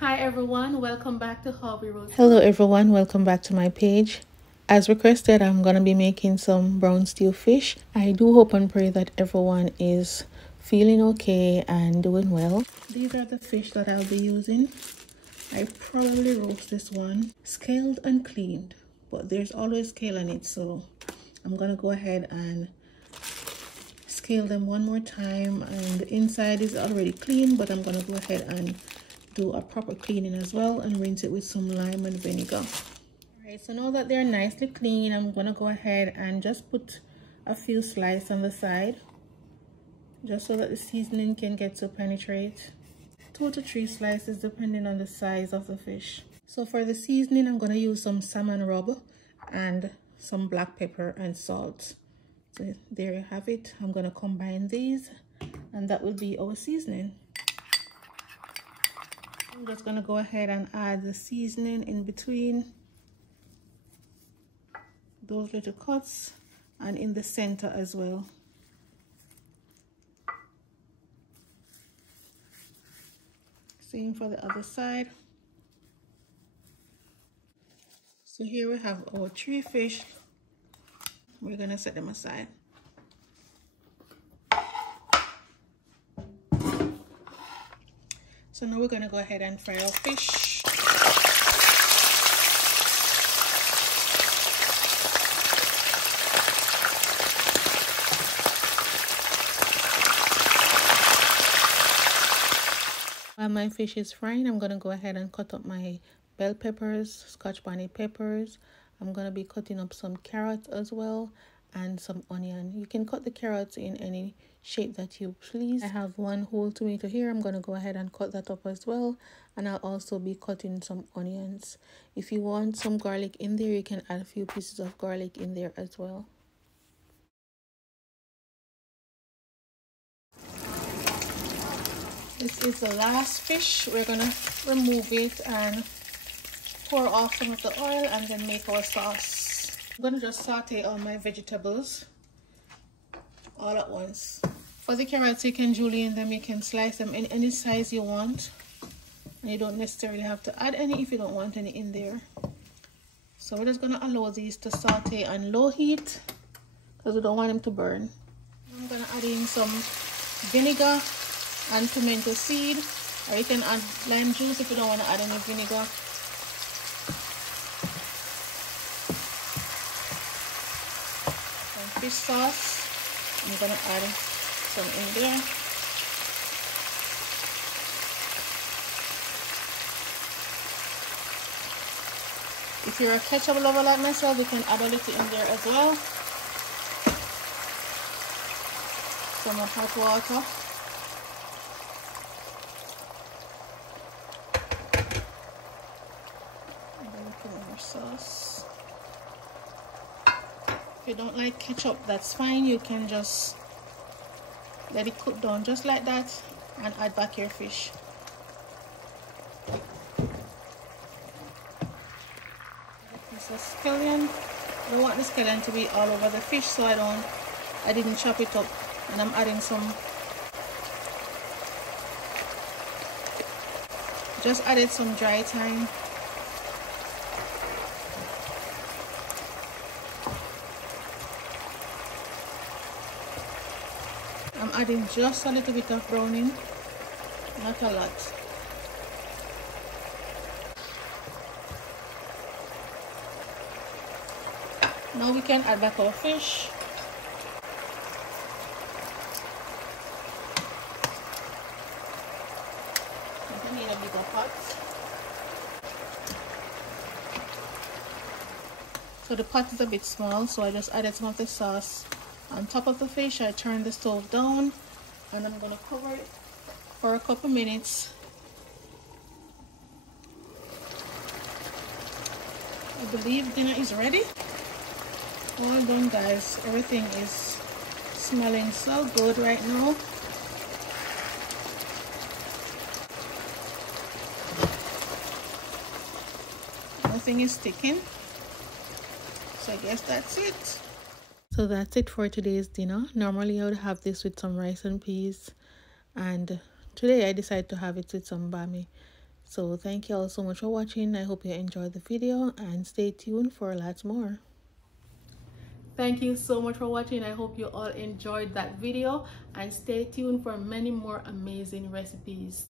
Hi everyone, welcome back to Hobby Rose. Hello everyone, welcome back to my page. As requested, I'm gonna be making some brown stew fish. I do hope and pray that everyone is feeling okay and doing well. These are the fish that I'll be using. I probably roast this one scaled and cleaned, but there's always scale on it, so I'm gonna go ahead and scale them one more time. And the inside is already clean, but I'm gonna go ahead and do a proper cleaning as well and rinse it with some lime and vinegar. Alright, so now that they're nicely clean, I'm gonna go ahead and just put a few slices on the side, just so that the seasoning can get to penetrate. 2 to 3 slices depending on the size of the fish. So for the seasoning, I'm gonna use some salmon rub and some black pepper and salt. So there you have it. I'm gonna combine these and that will be our seasoning. I'm just gonna go ahead and add the seasoning in between those little cuts and in the center as well. Same for the other side. So here we have our 3 fish. We're gonna set them aside. So now we're gonna go ahead and fry our fish. While my fish is frying, I'm gonna go ahead and cut up my bell peppers, Scotch bonnet peppers. I'm gonna be cutting up some carrots as well and some onion. You can cut the carrots in any shape that you please. I have 1 whole tomato here. I'm gonna go ahead and cut that up as well, and I'll also be cutting some onions. If you want some garlic in there, you can add a few pieces of garlic in there as well. This is the last fish. We're gonna remove it and pour off some of the oil and then make our sauce. I'm gonna just saute all my vegetables all at once. For the carrots, you can julienne them, you can slice them in any size you want, and you don't necessarily have to add any if you don't want any in there. So we're just gonna allow these to saute on low heat because we don't want them to burn. I'm gonna add in some vinegar and pimento seed, or you can add lime juice if you don't want to add any vinegar. Some fish sauce, I'm gonna add some in there. If you're a ketchup lover like myself, you can add a little in there as well. Some hot water. Sauce. If you don't like ketchup, that's fine. You can just let it cook down just like that and add back your fish. This is scallion. I don't want the scallion to be all over the fish, so I didn't chop it up, and I'm adding some. Just added some dry thyme. I'm adding just a little bit of browning, not a lot. Now we can add back our fish. I need a bigger pot. So the pot is a bit small, so I just added some of the sauce on top of the fish. I turned the stove down and I'm going to cover it for a couple minutes. I believe dinner is ready. Well done, guys. Everything is smelling so good right now. Nothing is sticking. So I guess that's it. So that's it for today's dinner. Normally I would have this with some rice and peas, and today I decided to have it with some bami. So thank you all so much for watching. I hope you enjoyed the video and stay tuned for lots more. Thank you so much for watching. I hope you all enjoyed that video and stay tuned for many more amazing recipes.